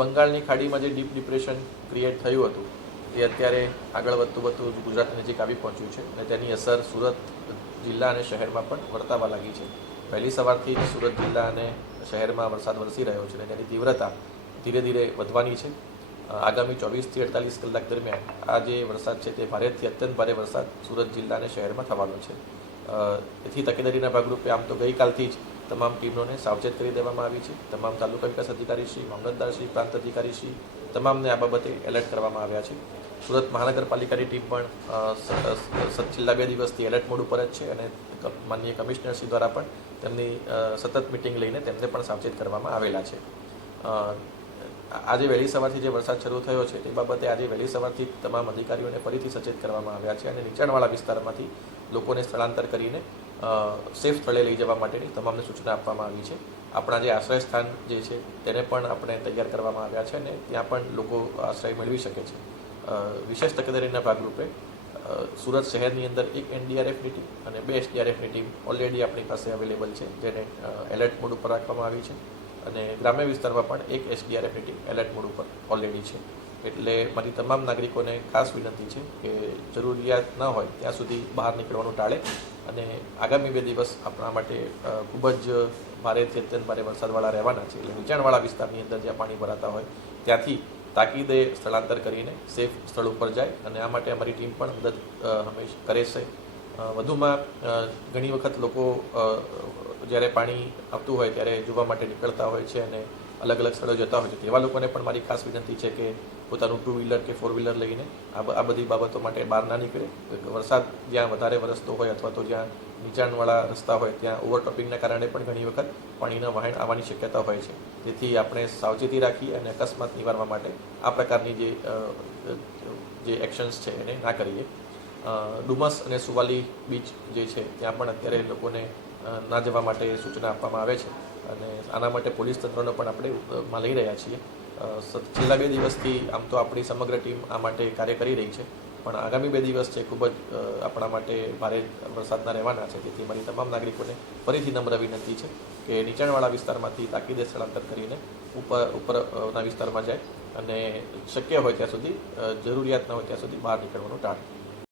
બંગાળની ખાડીમાં જે ડીપ ડિપ્રેશન ક્રિએટ થયું હતું એ અત્યારે આગળ વધતું ગુજરાતની નજીક આવી પહોંચ્યું છે અને તેની અસર સુરત જિલ્લા અને શહેરમાં પણ વર્તાવા લાગી છે. વહેલી સવારથી જ સુરત જિલ્લા અને શહેરમાં વરસાદ વરસી રહ્યો છે અને તેની તીવ્રતા ધીરે ધીરે વધવાની છે. આગામી 24 થી 48 કલાક દરમિયાન આ જે વરસાદ છે તે ભારેથી અત્યંત ભારે વરસાદ સુરત જિલ્લા અને શહેરમાં થવાનો છે. એથી તકેદારીના ભાગરૂપે આમ તો ગઈકાલથી જ તમામ ટીમોને સાવચેત કરી દેવામાં આવી છે. તમામ તાલુકા વિકાસ અધિકારીશ્રી, મામલતદારશ્રી, પ્રાંત અધિકારીશ્રી તમામને આ બાબતે એલર્ટ કરવામાં આવ્યા છે. સુરત મહાનગરપાલિકાની ટીમ પણ છેલ્લા 2 દિવસથી એલર્ટ મોડ ઉપર જ છે અને માનનીય કમિશનરશ્રી દ્વારા પણ તેમની સતત મિટિંગ લઈને તેમને પણ સાવચેત કરવામાં આવેલા છે. આજે વહેલી સવારથી જે વરસાદ શરૂ થયો છે તે બાબતે આજે વહેલી સવારથી તમામ અધિકારીઓને ફરીથી સચેત કરવામાં આવ્યા છે અને નીચાણવાળા વિસ્તારમાંથી લોકોને સ્થળાંતર કરીને સેફ સ્થળે લઈ જવા માટેની તમામને સૂચના આપવામાં આવી છે. આપણા જે આશ્રય સ્થાન જે છે તેને પણ આપણે તૈયાર કરવામાં આવ્યા છે અને ત્યાં પણ લોકો આશ્રય મેળવી શકે છે. વિશેષ તકેદારીના ભાગરૂપે સુરત શહેરની અંદર એક એનડીઆરએફની ટીમ અને 2 એસડીઆરએફની ટીમ ઓલરેડી આપણી પાસે અવેલેબલ છે, જેને એલર્ટ મોડ ઉપર રાખવામાં આવી છે અને ગ્રામ્ય વિસ્તારમાં પણ એક એસડીઆરએફની ટીમ એલર્ટ મોડ ઉપર ઓલરેડી છે. એટલે મારી તમામ નાગરિકોને ખાસ વિનંતી છે કે જરૂરિયાત ન હોય ત્યાં સુધી બહાર નીકળવાનું ટાળે અને આગામી 2 દિવસ આપણા માટે ખૂબ જ ભારેથી અત્યંત ભારે વરસાદવાળા રહેવાના છે. એટલે નીચાણવાળા વિસ્તારની અંદર જ્યાં પાણી ભરાતા હોય ત્યાંથી તાકીદે સ્થળાંતર કરીને સેફ સ્થળ ઉપર જાય અને આ માટે અમારી ટીમ પણ મદદ હંમેશા કરે છે. વધુમાં ઘણી વખત લોકો જ્યારે પાણી આવતું હોય ત્યારે જોવા માટે નીકળતા હોય છે અને અલગ અલગ સ્થળો જતા હોય છે. તેવા લોકોને પણ મારી ખાસ વિનંતી છે કે પોતાનું 2 વ્હીલર કે 4 વ્હીલર લઈને આ બધી બાબતો માટે બહાર ના નીકળે. વરસાદ જ્યાં વધારે વરસતો હોય અથવા તો જ્યાં નીચાણવાળા રસ્તા હોય ત્યાં ઓવરટોપિંગના કારણે પણ ઘણી વખત પાણીના વહેણ આવવાની શક્યતા હોય છે. તેથી આપણે સાવચેતી રાખી અને અકસ્માત નિવારવા માટે આ પ્રકારની જે એક્શન્સ છે એને ના કરીએ. ડુમસ અને સુવાલી બીચ જે છે ત્યાં પણ અત્યારે લોકોને ના જવા માટે સૂચના આપવામાં આવે છે અને આના માટે પોલીસ તંત્રનો પણ આપણે માં લઈ રહ્યા છીએ. છેલ્લા 2 દિવસથી આમ તો આપણી સમગ્ર ટીમ આ માટે કાર્ય કરી રહી છે, પણ આગામી 2 દિવસ છે ખૂબ જ આપણા માટે ભારે વરસાદના રહેવાના છે. તેથી મારી તમામ નાગરિકોને ફરીથી નમ્ર વિનંતી છે કે નીચાણવાળા વિસ્તારમાંથી તાકીદે સ્થળાંતર કરીને ઉપરના વિસ્તારમાં જાય અને શક્ય હોય ત્યાં સુધી જરૂરિયાત ન હોય ત્યાં સુધી બહાર નીકળવાનું ટાળે.